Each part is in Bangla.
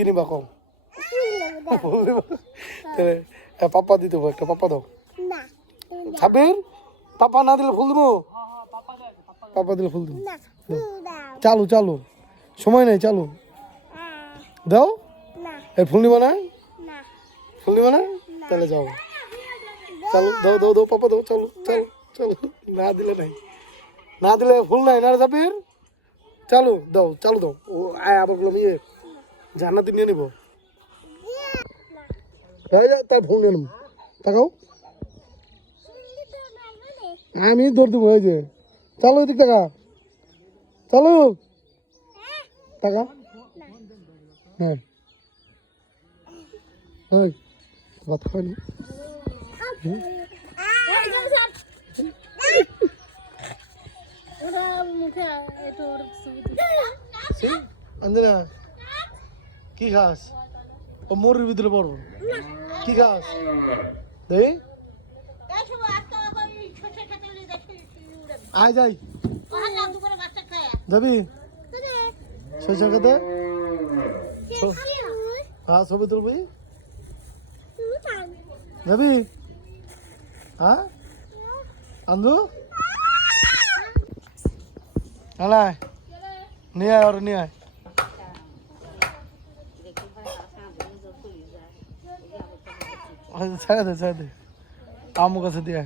কি নিবা কও তাহলে পাপা দিতে হবে একটা পাপা দাও সাবির পাপা না দিলে ফুল দেবো পাপা দিলে ফুল দেবো চালু চালু সময় নেই চালু দাও এই ফুল নিবা না ফুল নিবা না তাহলে যাও চালু দাও দাও দাও পাপা দাও চালু চালু চালু না দিলে নাই না দিলে ফুল নাই না সাবির চালু দাও চালু দাও ও আয় আবার বললাম ইয়ে জান্নাতি নিয়ে নিব তাই ফুল নিয়ে নেব তাকাও আমি দৌড় দেবো এই যে চালু এদিক টাকা চালু টাকা হ্যাঁ ওই ভাত খাওয়ানি আঞ্জনা কি খাস ও মোরের ভিতরে পড়বো কি খাস দেখি আয় যাই যাবি সরষে খেতে হ্যাঁ ছবি তুলবি যাবি হ্যাঁ আন্দু হ্যাঁ নিয়ে আয় আর নিয়ে আয় ছেড়ে দে ছেড়ে দে আমু কাছে দিয়ে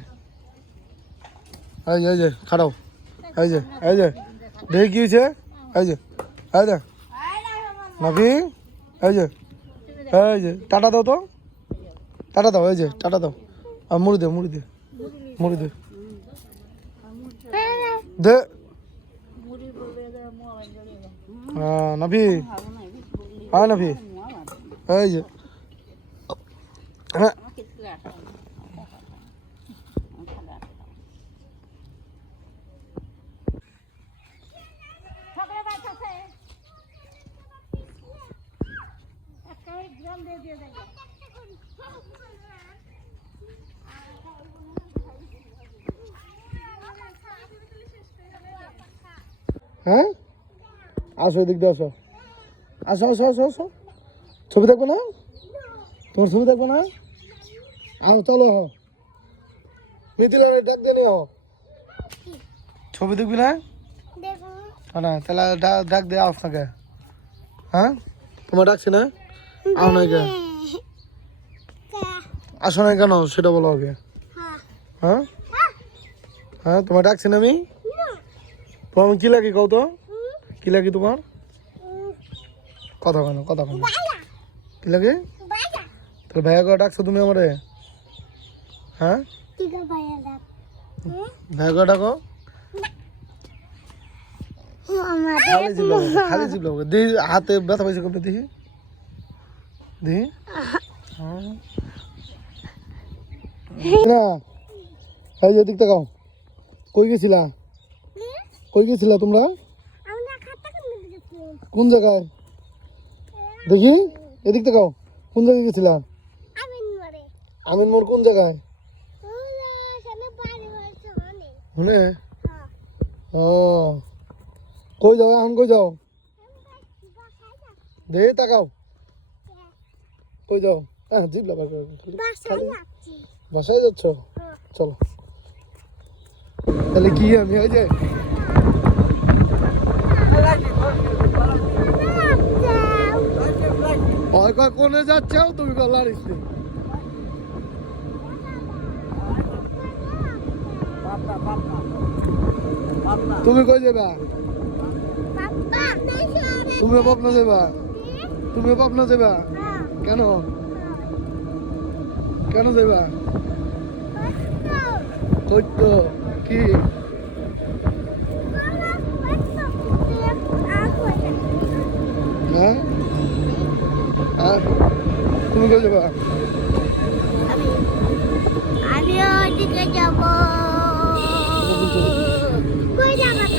এই যে খাড়াও এই যে দেখি কি হয়েছে এই যে নাকি এই যে টাটা দাও তো টাটা দাও এই যে টাটা দাও আর মুড়ি দে দে হ্যাঁ নাভি হ্যাঁ নাভি এই যে হ্যাঁ হ্যাঁ আসো এদিক দিয়ে আসো আসো আসো আসো আসো ছবি দেখবো না তোমার ছবি দেখবো না আও চলো হ মিথিলা ডাক দিয়ে নিয়ে ছবি দেখবি না না তাহলে ডাক দিয়ে আস না কে হ্যাঁ তোমার ডাকছে না আও না কে আসো না কেন সেটা বলো আগে হ্যাঁ হ্যাঁ তোমার ডাকছি না আমি তোমার কি লাগে কও তো কি লাগে তোমার কথা কেন কি লাগে তাহলে ভাইয়া করে ডাকছো তুমি আমারে হ্যাঁ ভাইয়া করে ডাকো খালি জিভ লাগবে দেখি হাতে ব্যথা পাইছে কবে দেখি না এই যে দিক তাকাও কই গেছিলা তোমরা কোন জায়গায় দেখি এদিক তাকাও কোন জায়গায় গেছিলা আমিন মোড় কোন জায়গায় শুনে ও কই যাও এখন কই যাও দে তাকাও কই যাও হ্যাঁ জিভ লাগা বাসায় যাচ্ছ চলো তাহলে কি আমি ওই যে কোনে যাচ্ছ তুমি লারিস তুমি কই যাবা তুমি পাবনা যাবা কেন যাবা কই তো কি হ্যাঁ তুমি কই যাবা আমি ওইদিকে যাব কই যাবা